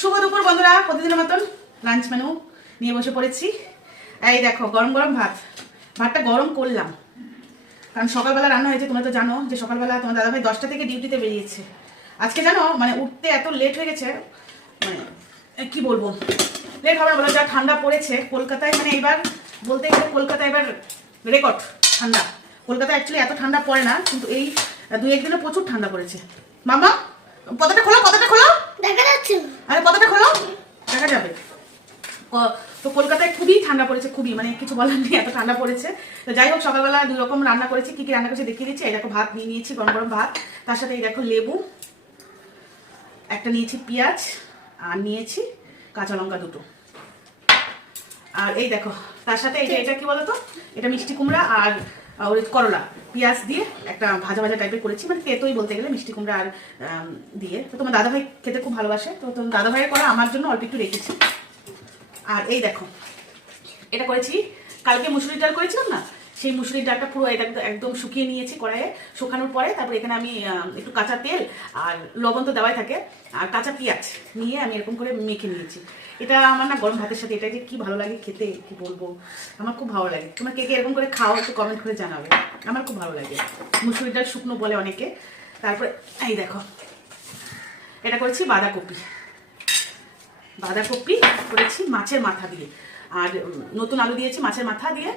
শুভ দুপুর বন্ধুরা, প্রতিদিনের মতন লাঞ্চ মেনু নিয়ে বসে পড়েছি। এই দেখো গরম গরম ভাতটা গরম করলাম, কারণ সকালবেলা রান্না হয়েছে। তোমরা তো জানো যে সকালবেলা তোমার দাদাভাই 10টা থেকে ডিউটিতে বেরিয়েছে। আজকে জানো মানে উঠতে এত লেট হয়ে গেছে, মানে কি বলবো, লেট হবে না বলো, যা ঠান্ডা পড়েছে কলকাতায়। মানে এবার বলতে গেলে কলকাতায় এবার রেকর্ড ঠান্ডা। কলকাতায় অ্যাকচুয়ালি এত ঠান্ডা পড়ে না, কিন্তু এই 2-1 দিনে প্রচুর ঠান্ডা পড়েছে। মামা পতাটা খোলো, পতাটা খোলো, দেখা যাচ্ছে। আরে পতাটা খোলো, দেখা যাবে। তো কলকাতায় খুবই ঠান্ডা পড়েছে, খুবই, মানে কিছু বলার নেই, এত ঠান্ডা পড়েছে। তো যাই হোক, সকালবেলা 2 রকম রান্না করেছি। কি কি রান্না করেছি দেখিয়ে দিচ্ছি। এই দেখো ভাত নিয়ে নিয়েছি, গরম গরম ভাত, তার সাথে এই দেখো লেবু একটা নিয়েছি, পেঁয়াজ, আর নিয়েছি কাঁচা লঙ্কা 2টো। আর এই দেখো তার সাথে এটা কি বলতো, এটা মিষ্টি কুমড়া আর ওই করলা পেঁয়াজ দিয়ে একটা ভাজা ভাজা টাইপের করেছি, মানে তেতোই বলতে গেলে, মিষ্টি কুমড়া আর দিয়ে। তো তোমার দাদাভাই খেতে খুব ভালোবাসে, তো তোমার দাদাভাইয়ের করা আমার জন্য অল্প একটু রেখেছি। আর এই দেখো এটা করেছি, কালকে মুসুরির ডাল করেছিলাম না, সেই মুসুরির ডালটা পুরো একদম শুকিয়ে নিয়েছি কড়াইয়ে। শুকানোর পরে তারপর এখানে আমি একটু কাঁচা তেল আর লবণ তো দেওয়াই থাকে, আর কাঁচা পেঁয়াজ নিয়ে আমি এরকম করে মেখে নিয়েছি। এটা আমার না গরম ভাতের সাথে এটা যে কি ভালো লাগে খেতে, কি বলবো, আমার খুব ভালো লাগে। তোমার কে কে এরকম করে খাও একটু কমেন্ট করে জানাবে, আমার খুব ভালো লাগে। মুসুরির ডাল শুকনো বলে অনেকে। তারপরে এই দেখো এটা করেছি বাঁধাকপি করেছি মাছের মাথা দিয়ে, আর নতুন আলু দিয়েছি মাছের মাথা দিয়ে,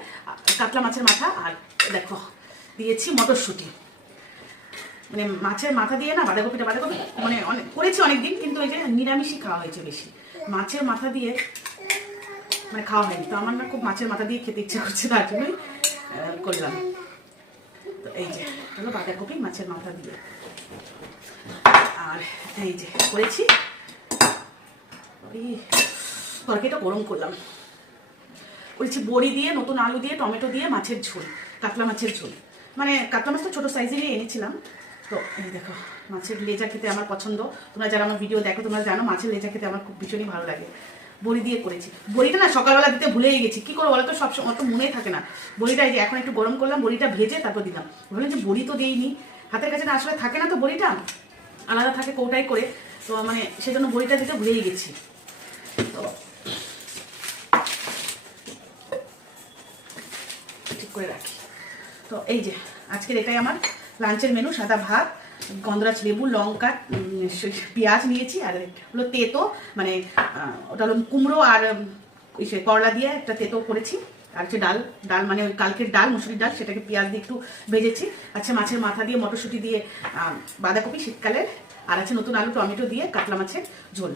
কাতলা মাছের মাথা, আর দেখো দিয়েছি মটরশুঁটি। মানে মাছের মাথা দিয়ে না বাঁধাকপি মানে অনেক করেছি অনেকদিন, কিন্তু এই যে নিরামিষই খাওয়া হয়েছে বেশি, মাছের মাথা দিয়ে মানে খাওয়া হয়নি। তো আমার না খুব মাছের মাথা দিয়ে খেতে ইচ্ছে করছে, তার জন্যই করলাম। তো এই যে হলো বাঁধাকপি মাছের মাথা দিয়ে। আর এই যে করেছি তরকারিটা গরম করলাম, করেছি বড়ি দিয়ে, নতুন আলু দিয়ে, টমেটো দিয়ে মাছের ঝোল, কাতলা মাছের ঝোল। মানে কাতলা মাছটা ছোটো সাইজেরই এনেছিলাম। তো এই দেখো মাছের লেজা খেতে আমার পছন্দ। তোমরা যারা আমার ভিডিও দেখো তোমরা জানো মাছের লেজা খেতে আমার খুব ভীষণই ভালো লাগে। বড়ি দিয়ে করেছি। বড়িটা না সকালবেলা দিতে ভুলেই গেছি, কি করে বলো তো, সবসময় অত মনে থাকে না। বড়িটা এই যে এখন একটু গরম করলাম, বড়িটা ভেজে তারপর দিলাম। ভাবলাম যে বড়ি তো দিইনি, হাতের কাছে না আসলে থাকে না তো, বড়িটা আলাদা থাকে কৌটাই করে, তো মানে সেজন্য বড়িটা দিতে ভুলেই গেছি। তো ঠিক করে রাখি। তো এই যে আজকের এটাই আমার লাঞ্চের মেনু, সাদা ভাত, গন্ধরাজ লেবু, লঙ্কা, পেঁয়াজ নিয়েছি, আর হলো তেতো, মানে ওটা হলো কুমড়ো আর করলা দিয়ে একটা তেতো করেছি, আর হচ্ছে ডাল মানে ওই কালকের ডাল, মুসুরির ডাল, সেটাকে পেঁয়াজ দিয়ে একটু ভেজেছি। আচ্ছা মাছের মাথা দিয়ে, মটরশুঁটি দিয়ে, বাঁধাকপি শীতকালের, আর আছে নতুন আলু টমেটো দিয়ে কাতলা মাছের ঝোল।